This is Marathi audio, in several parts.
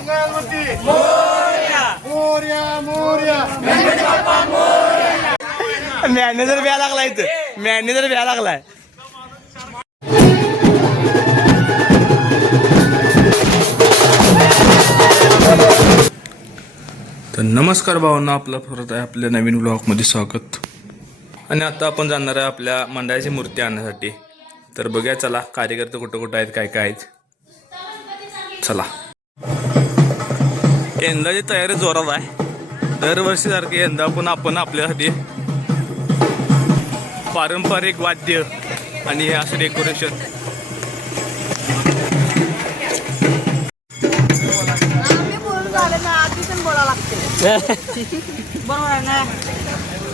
मंगलमूर्ती मोरया मोरया मोरया गणपती बाप्पा मोरया. मॅनेजर व्या लागलाय इथं, मॅनेजर व्या लागलाय. तर नमस्कार भावांनो, आपलं परत आहे आपल्या नवीन ब्लॉगमध्ये स्वागत. आणि आता आपण जाणार आहे आपल्या मंडळाची मूर्ती आणण्यासाठी. तर बघूया चला, कार्यकर्ते कुठं कुठं आहेत, काय काय आहेत. चला, यंदाची तयारी जोरात आहे. दरवर्षीसारखी यंदा पण आपण आपल्यासाठी पारंपरिक वाद्य आणि हे असं डेकोरेशन.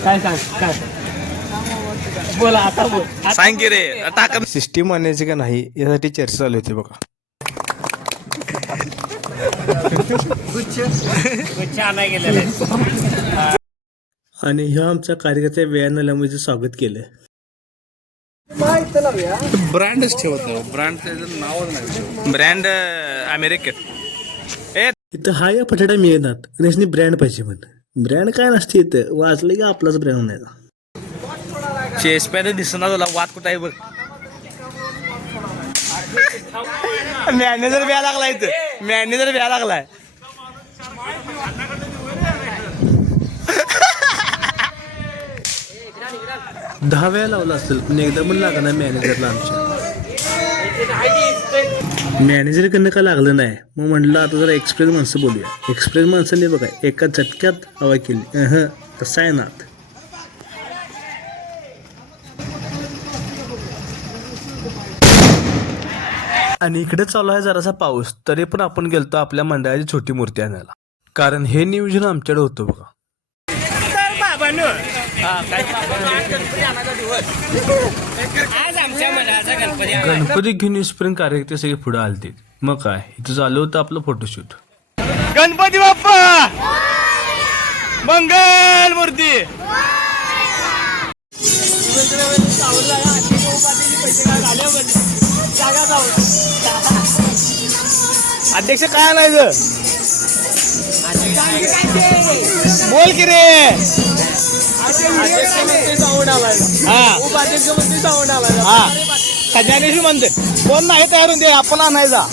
काय सांग काय बोला आता बोल. सांग की रे, टाका. सिस्टीम आणायची का नाही यासाठी चर्चा चालू होती बघा. आणि ह्या आमच्या कार्यकर्त्या वेळानं आल्यामुळे स्वागत केलं. ब्रँडच ठेवत नाही, ब्रँड नावच नाही. Brand American. इथं हा या पटाटा मिळतात आणि याच्यानी ब्रँड पाहिजे. म्हण ब्रँड काय नसते इथं, वाचलं की आपलाच ब्रँड नाही. चेसपॅन दिसणार तुला, वाद कुठं आहे बघ. मॅनेजर व्या लागलाय इथं, मॅनेजर व्या लागलाय. दहा वेळा लावला असेल पण एकदा पण लागला नाही मॅनेजरला आमच्या. मॅनेजरकडनं का लागलं नाही, मग म्हटलं आता जरा एक्सप्रेस माणसं बोलूया. एक्सप्रेस माणसाने बघा एका झटक्यात हवा केली. तसं आहे ना. आणि इकडे चालू आहे जरासा पाऊस, तरी पण आपण गेलतो आपल्या मंडळाची छोटी मूर्ती आणायला, कारण हे नियोजन आमच्याकडे होतं बघा. गणपती घेऊन येईपर्यंत कार्यकर्ते सगळे पुढे आलते. मग काय इथं चालू होतं आपलं फोटोशूट. गणपती बाप्पा मंगल मूर्ती. अध्यक्ष काय आणायचं बोल की रे. हा सगळ्यांनी म्हणते कोण नाही तयार होते, आपण आणायचा.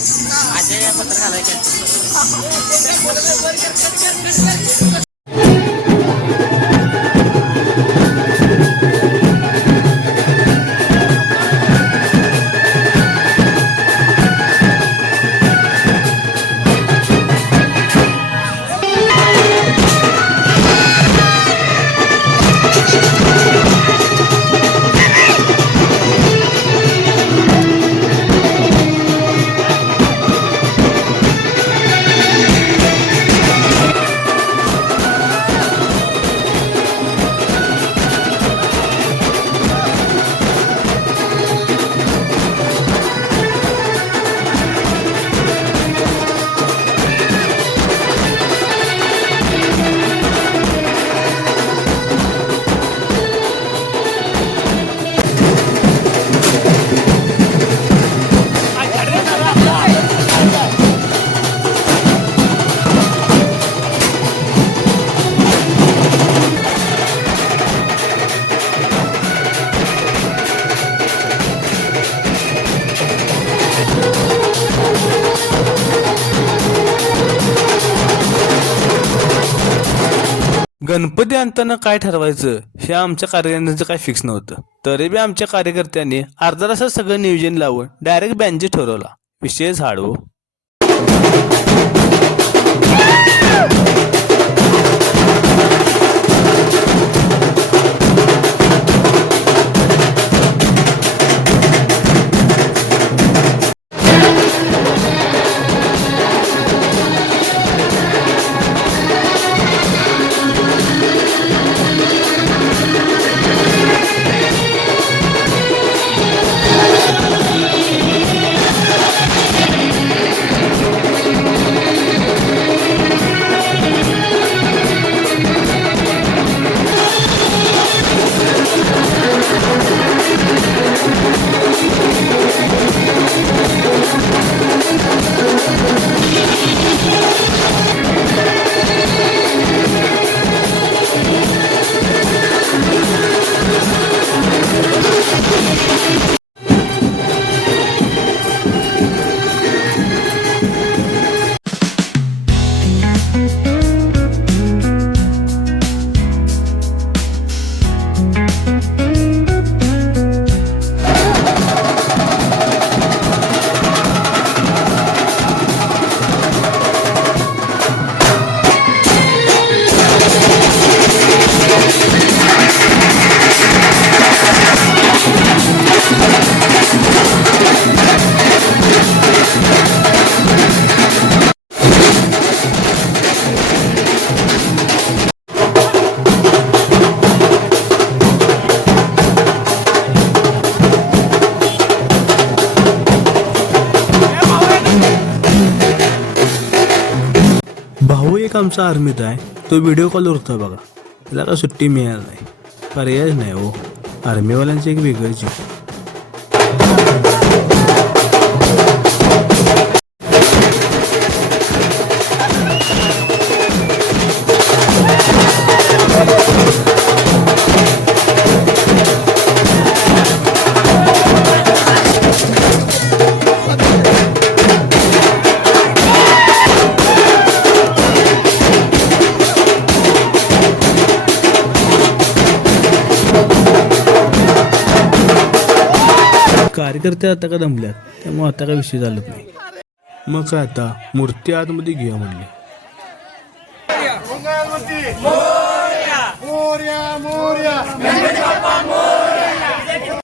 गणपती आणताना काय ठरवायचं हे आमच्या कार्यकर्त्यांचं काय फिक्स नव्हतं. तरी बी आमच्या कार्यकर्त्यांनी अर्धा तासात सगळं नियोजन लावून डायरेक्ट बँजो ठरवला. विषय झाडू. एक आमचा आर्मीत आहे, तो व्हिडिओ कॉलवर होता बघा. त्याला काय सुट्टी मिळाली नाही, पर्याय नाही हो. आर्मीवाल्यांचं एक वेगळंच आहे. कार्यकर्ते आता का दमल्यात, त्यामुळे आता काय विषय चालत नाही. मग काय आता मूर्ती आतमध्ये घेऊया म्हणली. मंगळमूर्ती मोरया मोरया गणपती बाप्पा मोरया.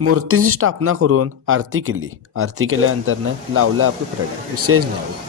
मूर्तीची स्थापना करून आरती केली. आरती केल्यानंतर लावला आपलं प्रड. विशेष नाही.